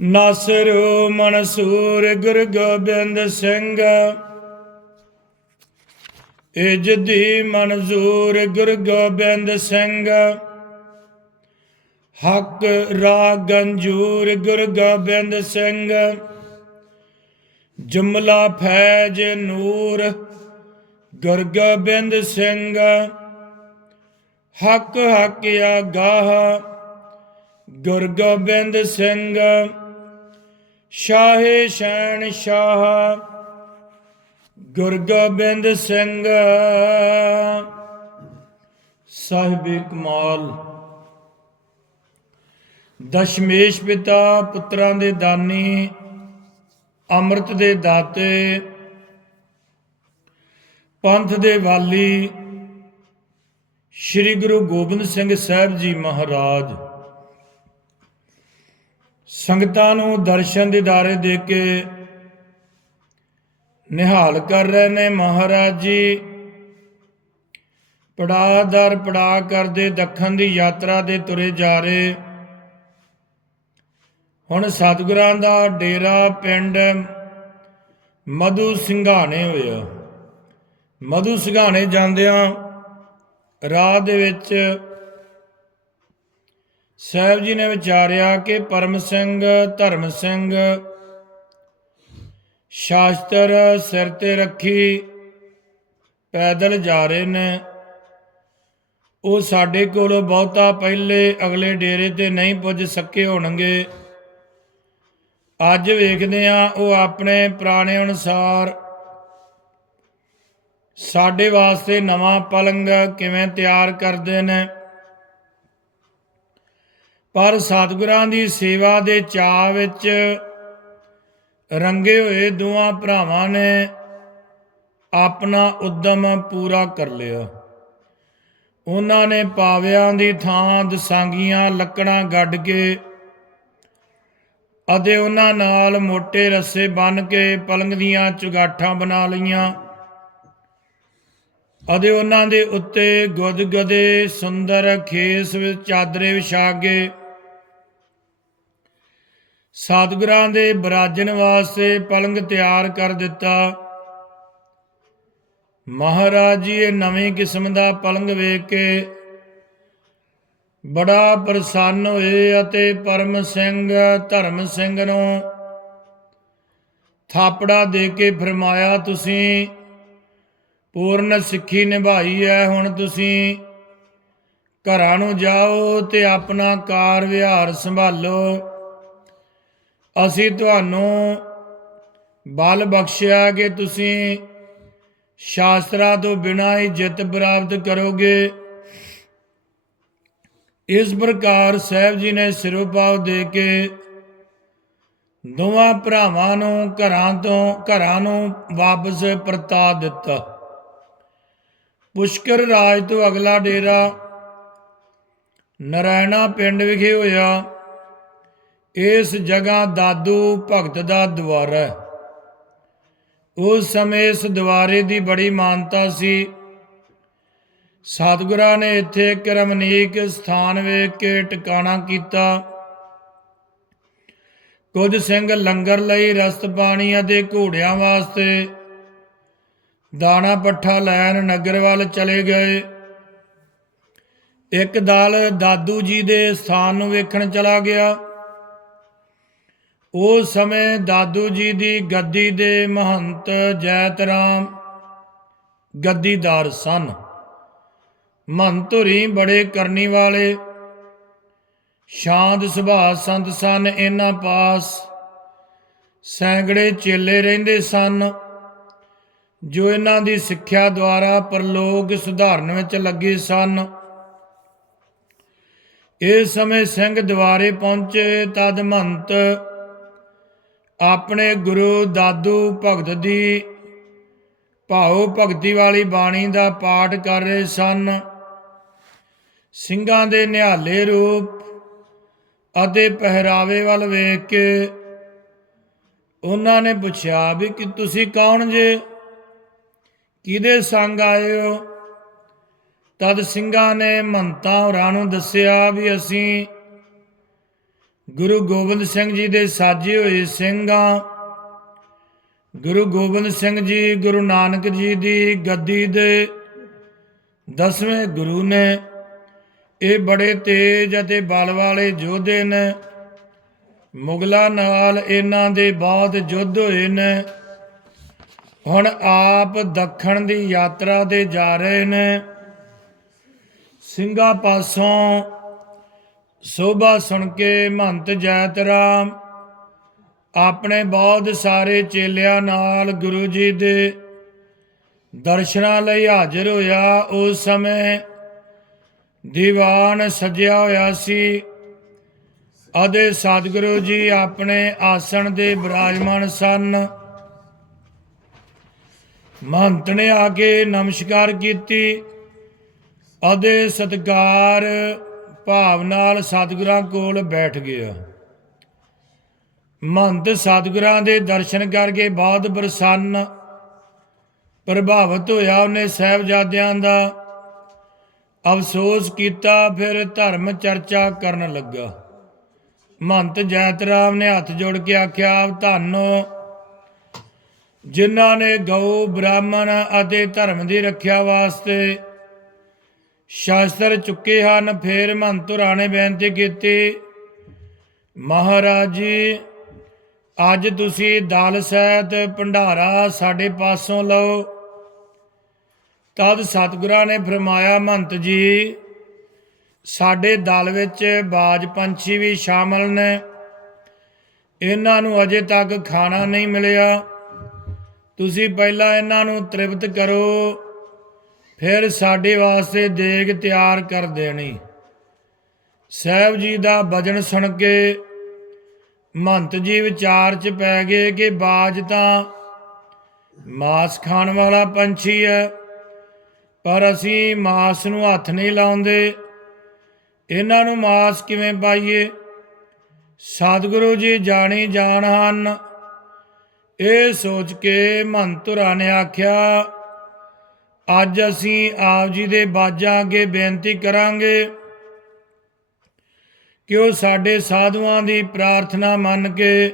ਨਾਸਰ ਮਨਸੂਰ ਗੁਰ ਗੋਬਿੰਦ ਸਿੰਘ। ਇਜਦੀ ਮਨਜ਼ੂਰ ਗੁਰ ਗੋਬਿੰਦ ਸਿੰਘ। ਹੱਕ ਰਾ ਗੰਜੂਰ ਗੁਰ ਗੋਬਿੰਦ ਸਿੰਘ। ਜੁਮਲਾ ਫੈਜ ਨੂਰ ਗੁਰ ਗੋਬਿੰਦ ਸਿੰਘ। ਹੱਕ ਹੱਕ ਆਗਾਹ ਗੁਰ ਗੋਬਿੰਦ ਸਿੰਘ। ਸ਼ਾਹੇ ਸ਼ੈਣ ਸ਼ਾਹ ਗੁਰ ਗੋਬਿੰਦ ਸਿੰਘ। ਸਾਹਿਬ ਕਮਾਲ। ਦਸ਼ਮੇਸ਼ ਪਿਤਾ ਪੁੱਤਰਾਂ ਦੇ ਦਾਨੀ, ਅੰਮ੍ਰਿਤ ਦੇ ਦਾਤੇ, ਪੰਥ ਦੇ ਵਾਲੀ, ਸ੍ਰੀ ਗੁਰੂ ਗੋਬਿੰਦ ਸਿੰਘ ਸਾਹਿਬ ਜੀ ਮਹਾਰਾਜ। ਸੰਗਤਾਂ ਨੂੰ ਦਰਸ਼ਨ ਦਿਦਾਰੇ ਦੇ ਕੇ ਨਿਹਾਲ ਕਰ ਰਹੇ ਨੇ ਮਹਾਰਾਜ ਜੀ। ਪੜਾ ਦਰ ਪੜਾ ਕਰਦੇ ਦੱਖਣ ਦੀ ਯਾਤਰਾ ਦੇ ਤੁਰੇ ਜਾ ਰਹੇ। ਹੁਣ ਸਤਿਗੁਰਾਂ ਦਾ ਡੇਰਾ ਪਿੰਡ ਮਧੂ ਸਿੰਘਾਣੇ ਹੋਇਆ। ਮਧੂ ਸਿੰਘਾਣੇ ਜਾਂਦਿਆਂ ਰਾਹ ਦੇ ਵਿੱਚ ਸਾਹਿਬ ਜੀ ਨੇ ਵਿਚਾਰਿਆ ਕਿ ਪਰਮ ਸਿੰਘ, ਧਰਮ ਸਿੰਘ, ਸ਼ਾਸਤਰ ਸਿਰ ਤੇ ਰੱਖੀ, ਪੈਦਲ ਜਾ ਰਹੇ ਨੇ। ਉਹ ਸਾਡੇ ਕੋਲੋਂ ਬਹੁਤਾ ਪਹਿਲੇ ਅਗਲੇ ਡੇਰੇ ਤੇ ਨਹੀਂ ਪੁੱਜ ਸਕੇ ਹੋਣਗੇ। ਅੱਜ ਵੇਖਦੇ ਆ ਉਹ ਆਪਣੇ ਪੁਰਾਣੇ ਅਨੁਸਾਰ ਸਾਡੇ ਵਾਸਤੇ ਨਵਾਂ ਪਲੰਗ ਕਿਵੇਂ ਤਿਆਰ ਕਰਦੇ ਨੇ। ਪਰ ਸਤਿਗੁਰਾਂ ਦੀ ਸੇਵਾ ਦੇ ਚਾਅ ਵਿੱਚ ਰੰਗੇ ਹੋਏ ਦੋਵਾਂ ਭਰਾਵਾਂ ਨੇ ਆਪਣਾ ਉਦਮ ਪੂਰਾ ਕਰ ਲਿਆ। ਉਹਨਾਂ ਨੇ ਪਾਵਿਆਂ ਦੀ ਥਾਂ ਦਸਾਂਗੀਆਂ ਲੱਕੜਾਂ ਗੱਡ ਕੇ ਅਤੇ ਉਹਨਾਂ ਨਾਲ ਮੋٹے ਰੱਸੇ ਬੰਨ ਕੇ ਪਲੰਗ ਦੀਆਂ ਚੁਗਾਠਾਂ ਬਣਾ ਲਈਆਂ ਅਤੇ ਉਹਨਾਂ ਦੇ ਉੱਤੇ ਗੁਦਗਦੇ ਸੁੰਦਰ ਖੇਸ ਵਿੱਚ ਚਾਦਰੇ ਵਿਛਾ ਕੇ ਸਤਿਗੁਰਾਂ ਦੇ ਬਰਾਜਨ ਵਾਸਤੇ ਪਲੰਗ ਤਿਆਰ ਕਰ ਦਿੱਤਾ। ਮਹਾਰਾਜ ਜੀ, ਇਹ ਨਵੀਂ ਕਿਸਮ ਦਾ ਪਲੰਗ ਵੇਖ ਕੇ ਬੜਾ ਪ੍ਰਸੰਨ ਹੋਏ ਅਤੇ ਪਰਮ ਸਿੰਘ, ਧਰਮ ਸਿੰਘ ਨੂੰ ਥਾਪੜਾ ਦੇ ਕੇ ਫਰਮਾਇਆ, ਤੁਸੀਂ ਪੂਰਨ ਸਿੱਖੀ ਨਿਭਾਈ ਹੈ ਹੁਣ ਤੁਸੀਂ ਘਰਾਂ ਨੂੰ ਜਾਓ ਤੇ ਆਪਣਾ ਕਾਰ ਵਿਹਾਰ ਸੰਭਾਲੋ। ਅਸੀਂ ਤੁਹਾਨੂੰ ਬਲ ਬਖਸ਼ਿਆ ਕਿ ਤੁਸੀਂ ਸ਼ਾਸਤਰਾਂ ਤੋਂ ਬਿਨਾਂ ਹੀ ਜਿੱਤ ਪ੍ਰਾਪਤ ਕਰੋਗੇ। ਇਸ ਪ੍ਰਕਾਰ ਸਾਹਿਬ ਜੀ ਨੇ ਸਿਰੋਪਾਵ ਦੇ ਕੇ ਦੋਵਾਂ ਭਰਾਵਾਂ ਨੂੰ ਘਰਾਂ ਤੋਂ, ਘਰਾਂ ਨੂੰ ਵਾਪਸ ਪਰਤਾ ਦਿੱਤਾ। ਪੁਸ਼ਕਰ ਰਾਜ ਤੋਂ ਅਗਲਾ ਡੇਰਾ ਨਰਾਇਣਾ ਪਿੰਡ ਵਿਖੇ ਹੋਇਆ। ਇਸ ਜਗ੍ਹਾ ਦਾਦੂ ਭਗਤ ਦਾ ਦੁਆਰਾ ਹੈ। ਉਸ ਸਮੇਂ ਇਸ ਦੁਆਰੇ ਦੀ ਬੜੀ ਮਾਨਤਾ ਸੀ। ਸਤਿਗੁਰਾਂ ਨੇ ਇੱਥੇ ਇੱਕ ਰਮਨੀਕ ਸਥਾਨ ਵੇਖ ਕੇ ਟਿਕਾਣਾ ਕੀਤਾ। ਕੁਝ ਸਿੰਘ ਲੰਗਰ ਲਈ ਰਸਤ ਪਾਣੀ ਅਤੇ ਘੋੜਿਆਂ ਵਾਸਤੇ ਦਾਣਾ ਪੱਠਾ ਲੈਣ ਨਗਰ ਵੱਲ ਚਲੇ ਗਏ। ਇੱਕ ਦਲ ਦਾਦੂ ਜੀ ਦੇ ਸਥਾਨ ਨੂੰ ਵੇਖਣ ਚਲਾ ਗਿਆ। ਉਸ ਸਮੇਂ ਦਾਦੂ ਜੀ ਦੀ ਗੱਦੀ ਦੇ ਮਹੰਤ ਜੈਤ ਰਾਮ ਗੱਦੀਦਾਰ ਸਨ। ਮਹੰਤੁਰੀ ਬੜੇ ਕਰਨੀ ਵਾਲੇ। ਸ਼ਾਂਤ ਸੁਭਾਅ ਸੰਤ ਸਨ ਇਹਨਾਂ ਪਾਸ। ਸੈਂਕੜੇ ਚੇਲੇ ਰਹਿੰਦੇ ਸਨ। ਜੋ ਇਹਨਾਂ ਦੀ ਸਿੱਖਿਆ ਦੁਆਰਾ ਪਰਲੋਕ ਸੁਧਾਰਨ ਵਿੱਚ ਲੱਗੇ ਸਨ। ਇਸ ਸਮੇਂ ਸਿੰਘ ਦੁਆਰੇ ਪਹੁੰਚੇ ਤਦ ਮਹੰਤ ਆਪਣੇ ਗੁਰੂ ਦਾਦੂ ਭਗਤ ਦੀ ਭਾਉ ਭਗਤੀ ਵਾਲੀ ਬਾਣੀ ਦਾ ਪਾਠ ਕਰ ਰਹੇ ਸਨ। ਸਿੰਘਾਂ ਦੇ ਨਿਹਾਲੇ ਰੂਪ ਅਤੇ ਪਹਿਰਾਵੇ ਵੱਲ ਵੇਖ ਕੇ ਉਹਨਾਂ ਨੇ ਪੁੱਛਿਆ ਵੀ ਕਿ ਤੁਸੀਂ ਕੌਣ ਜੇ? ਕਿਹਦੇ ਸੰਗ ਆਏ ਹੋ? ਤਦ ਸਿੰਘਾਂ ਨੇ ਮੰਤਾ ਹੋਰਾਂ ਨੂੰ ਦੱਸਿਆ ਵੀ ਅਸੀਂ ਗੁਰੂ ਗੋਬਿੰਦ ਸਿੰਘ ਜੀ ਦੇ ਸਾਜੇ ਹੋਏ ਸਿੰਘਾਂ, ਗੁਰੂ ਗੋਬਿੰਦ ਸਿੰਘ ਜੀ, ਗੁਰੂ ਨਾਨਕ ਜੀ ਦੀ ਗੱਦੀ ਦੇ ਦਸਵੇਂ ਗੁਰੂ ਨੇ ਇਹ ਬੜੇ ਤੇਜ ਅਤੇ ਬਲ ਵਾਲੇ ਯੋਧੇ ਨੇ, ਮੁਗਲਾਂ ਨਾਲ ਇਹਨਾਂ ਦੇ ਬਹੁਤ ਯੁੱਧ ਹੋਏ ਨੇ, ਹੁਣ ਆਪ ਦੱਖਣ ਦੀ ਯਾਤਰਾ ਤੇ ਜਾ ਰਹੇ ਨੇ। ਸਿੰਘਾਂ ਪਾਸੋਂ ਸੋਭਾ ਸੁਣ ਕੇ ਮਹੰਤ ਜੈਤ ਰਾਮ, ਆਪਣੇ ਬਹੁਤ ਸਾਰੇ ਚੇਲਿਆਂ ਨਾਲ ਗੁਰੂ ਜੀ ਦੇ ਦਰਸ਼ਨਾਂ ਲਈ ਹਾਜ਼ਰ ਹੋਇਆ। ਉਸ ਸਮੇਂ ਦੀਵਾਨ ਸਜਿਆ ਹੋਇਆ ਸੀ। ਅਤੇ ਸਤਿਗੁਰੂ ਜੀ ਆਪਣੇ ਆਸਣ ਦੇ ਬਿਰਾਜਮਾਨ ਸਨ। ਮਹੰਤ ਨੇ ਆ ਕੇ ਨਮਸਕਾਰ ਕੀਤੀ। ਅਤੇ ਸਤਿਕਾਰ ਭਾਵ ਨਾਲ ਸਤਿਗੁਰਾਂ ਕੋਲ ਬੈਠ ਗਿਆ। ਮੰਤ ਸਤਿਗੁਰਾਂ ਦੇ ਦਰਸ਼ਨ ਕਰਕੇ ਬਹੁਤ ਪ੍ਰਸੰਨ ਪ੍ਰਭਾਵਿਤ ਹੋਇਆ ਉਹਨੇ ਸਹਿਬਜ਼ਾਦਿਆਂ ਦਾ। ਅਫਸੋਸ ਕੀਤਾ, ਫਿਰ ਧਰਮ ਚਰਚਾ ਕਰਨ ਲੱਗਾ। ਮਹੰਤ ਜੈਤਰਾਮ ਨੇ ਹੱਥ ਜੋੜ ਕੇ ਆਖਿਆ, ਧੰਨ, ਜਿਨ੍ਹਾਂ ਨੇ ਗਊ, ਬ੍ਰਾਹਮਣ ਅਤੇ ਧਰਮ ਦੀ ਰੱਖਿਆ ਵਾਸਤੇ ਸ਼ਾਸਤਰ ਚੁੱਕੇ ਹਨ, ਫਿਰ ਮਹੰਤੁਰਾਂ ਨੇ ਬੇਨਤੀ ਕੀਤੀ, ਮਹਾਰਾਜ ਜੀ, ਅੱਜ ਤੁਸੀਂ ਦਾਲ ਸਹਿਤ ਭੰਡਾਰਾ ਸਾਡੇ ਪਾਸੋਂ ਲਓ। ਤਦ ਸਤਿਗੁਰਾਂ ਨੇ ਫਰਮਾਇਆ, ਮਹੰਤ ਜੀ, ਸਾਡੇ ਦਲ ਵਿੱਚ ਬਾਜ ਪੰਛੀ ਵੀ ਸ਼ਾਮਲ ਨੇ। ਇਹਨਾਂ ਨੂੰ ਅਜੇ ਤੱਕ ਖਾਣਾ ਨਹੀਂ ਮਿਲਿਆ। ਤੁਸੀਂ ਪਹਿਲਾਂ ਇਹਨਾਂ ਨੂੰ ਤ੍ਰਿਪਤ ਕਰੋ। ਫਿਰ ਸਾਡੇ ਵਾਸਤੇ ਦੇਗ ਤਿਆਰ ਕਰ ਦੇਣੀ। ਸਹਿਬ ਜੀ ਦਾ ਭਜਨ ਸੁਣ ਕੇ ਮਹੰਤ ਜੀ ਵਿਚਾਰ 'ਚ ਪੈ ਗਏ ਕਿ ਬਾਜ ਤਾਂ ਮਾਸ ਖਾਣ ਵਾਲਾ ਪੰਛੀ ਹੈ ਪਰ ਅਸੀਂ ਮਾਸ ਨੂੰ ਹੱਥ ਨਹੀਂ ਲਾਉਂਦੇ। ਇਹਨਾਂ ਨੂੰ ਮਾਸ ਕਿਵੇਂ ਪਾਈਏ? ਸਤਿਗੁਰੂ ਜੀ ਜਾਣੀ ਜਾਣ ਹਨ। ਇਹ ਸੋਚ ਕੇ ਮਹੰਤੁਰਾ ਨੇ ਆਖਿਆ ਅੱਜ ਅਸੀਂ ਆਪ ਜੀ ਦੇ ਬਾਜਾਂ ਅੱਗੇ ਬੇਨਤੀ ਕਰਾਂਗੇ ਕਿ ਉਹ ਸਾਡੇ ਸਾਧੂਆਂ ਦੀ ਪ੍ਰਾਰਥਨਾ ਮੰਨ ਕੇ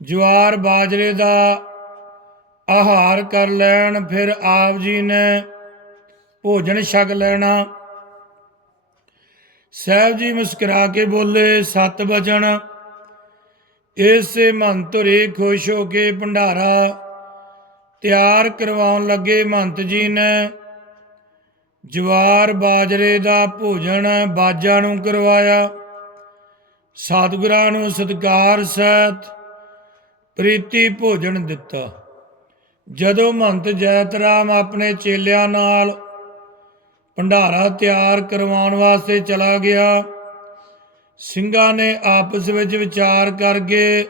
ਜਵਾਰ ਬਾਜਰੇ ਦਾ ਆਹਾਰ ਕਰ ਲੈਣ, ਫਿਰ ਆਪ ਜੀ ਨੇ ਭੋਜਨ ਛਕ ਲੈਣਾ। ਸਹਿਬ ਜੀ ਮੁਸਕਰਾ ਕੇ ਬੋਲੇ, ਸਤ ਬਚਨ ਇਸੇ ਮੰਤਰੇ ਖੁਸ਼ ਹੋ ਕੇ ਭੰਡਾਰਾ ਤਿਆਰ ਕਰਵਾਉਣ ਲੱਗੇ ਮੰਤ ਜੀ ਨੇ। ਜਵਾਰ ਬਾਜਰੇ ਦਾ ਭੋਜਨ ਬਾਜਾਂ ਨੂੰ ਕਰਵਾਇਆ। ਸਤਿਗੁਰਾਂ ਨੂੰ ਸਤਕਾਰ ਸਹਿਤ ਪ੍ਰੀਤੀ ਭੋਜਨ ਦਿੱਤਾ। ਜਦੋਂ ਮੰਤ ਜੈਤਰਾਮ ਆਪਣੇ ਚੇਲਿਆਂ ਨਾਲ ਭੰਡਾਰਾ ਤਿਆਰ ਕਰਵਾਉਣ ਵਾਸਤੇ ਚਲਾ ਗਿਆ, ਸਿੰਘਾਂ ਨੇ ਆਪਸ ਵਿੱਚ ਵਿਚਾਰ ਕਰਕੇ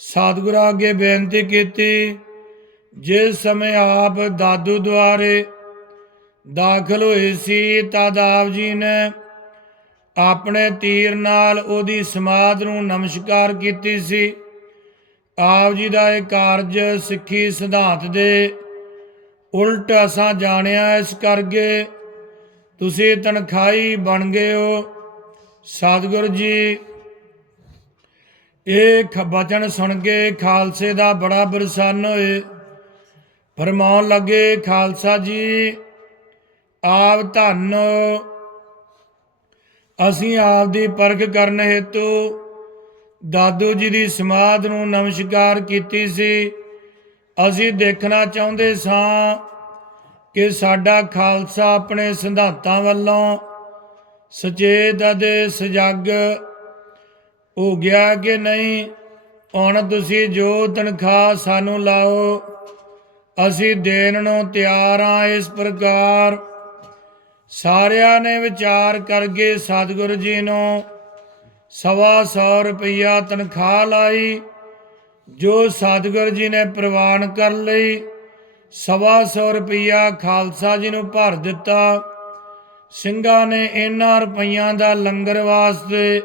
ਸਤਿਗੁਰਾਂ ਅੱਗੇ ਬੇਨਤੀ ਕੀਤੀ ਜਿਸ ਸਮੇਂ ਆਪ ਦਾਦੂ ਦੁਆਰੇ ਦਾਖਲ ਹੋਏ ਸੀ, ਤਦ ਆਪ ਜੀ ਨੇ ਆਪਣੇ ਤੀਰ ਨਾਲ ਉਹਦੀ ਸਮਾਧ ਨੂੰ ਨਮਸਕਾਰ ਕੀਤੀ ਸੀ। ਆਪ ਜੀ ਦਾ ਇਹ ਕਾਰਜ ਸਿੱਖੀ ਸਿਧਾਂਤ ਦੇ ਉਲਟ ਅਸਾਂ ਜਾਣਿਆ, ਇਸ ਕਰਕੇ ਤੁਸੀਂ ਤਨਖਾਈ ਬਣ ਗਏ ਹੋ। ਸਤਿਗੁਰੂ ਜੀ, ਇਹ ਖ- ਬਚਨ ਸੁਣ ਕੇ ਖਾਲਸੇ ਦਾ ਬੜਾ ਪ੍ਰਸੰਨ ਹੋਏ। ਫਰਮਾਉਣ ਲੱਗੇ, ਖਾਲਸਾ ਜੀ, ਆਪ ਧੰਨ। ਅਸੀਂ ਆਪ ਦੀ ਪਰਖ ਕਰਨ ਹੇਤੂ ਦਾਦੂ ਜੀ ਦੀ ਸਮਾਧ ਨੂੰ ਨਮਸਕਾਰ ਕੀਤੀ ਸੀ। ਅਸੀਂ ਦੇਖਣਾ ਚਾਹੁੰਦੇ ਸਾਂ ਕਿ ਸਾਡਾ ਖਾਲਸਾ ਆਪਣੇ ਸਿਧਾਂਤਾਂ ਵੱਲੋਂ ਸੁਚੇਤ ਅਤੇ ਸਜਗ ਹੋ ਗਿਆ ਕਿ ਨਹੀਂ। ਹੁਣ ਤੁਸੀਂ ਜੋ ਤਨਖਾਹ ਸਾਨੂੰ ਲਾਓ ਅਸੀਂ ਦੇਣ ਨੂੰ ਤਿਆਰ ਹਾਂ ਇਸ ਪ੍ਰਕਾਰ। ਸਾਰਿਆਂ ਨੇ ਵਿਚਾਰ ਕਰਕੇ ਸਤਿਗੁਰੂ ਜੀ ਨੂੰ ਸਵਾ ਸੌ ਰੁਪਈਆ ਤਨਖਾਹ ਲਾਈ, ਜੋ ਸਤਿਗੁਰੂ ਜੀ ਨੇ ਪ੍ਰਵਾਨ ਕਰ ਲਈ। ਸਵਾ ਸੌ ਰੁਪਈਆ ਖਾਲਸਾ ਜੀ ਨੂੰ ਭਰ ਦਿੱਤਾ। ਸਿੰਘਾਂ ਨੇ ਇਹਨਾਂ ਰੁਪਈਆਂ ਦਾ ਲੰਗਰ ਵਾਸਤੇ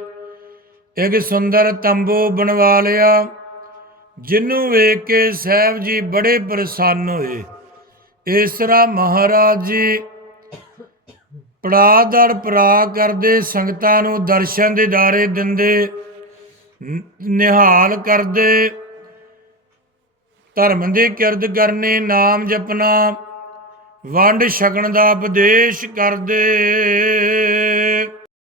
ਇੱਕ ਸੁੰਦਰ ਤੰਬੂ ਬਣਵਾ ਲਿਆ। ਜਿਹਨੂੰ ਵੇਖ ਕੇ ਸਾਹਿਬ ਜੀ ਬੜੇ ਪ੍ਰਸੰਨ ਹੋਏ। ਇਸ ਤਰ੍ਹਾਂ ਮਹਾਰਾਜ ਜੀ ਪੜਾ ਦਰ ਪਰਾ ਕਰਦੇ ਸੰਗਤਾਂ ਨੂੰ ਦਰਸ਼ਨ ਦੇਦਾਰੇ ਦਿੰਦੇ ਨਿਹਾਲ ਕਰਦੇ। ਧਰਮ ਦੀ ਕਿਰਦ ਕਰਨੇ, ਨਾਮ ਜਪਣਾ, ਵੰਡ ਛਕਣ ਦਾ ਉਪਦੇਸ਼ ਕਰਦੇ।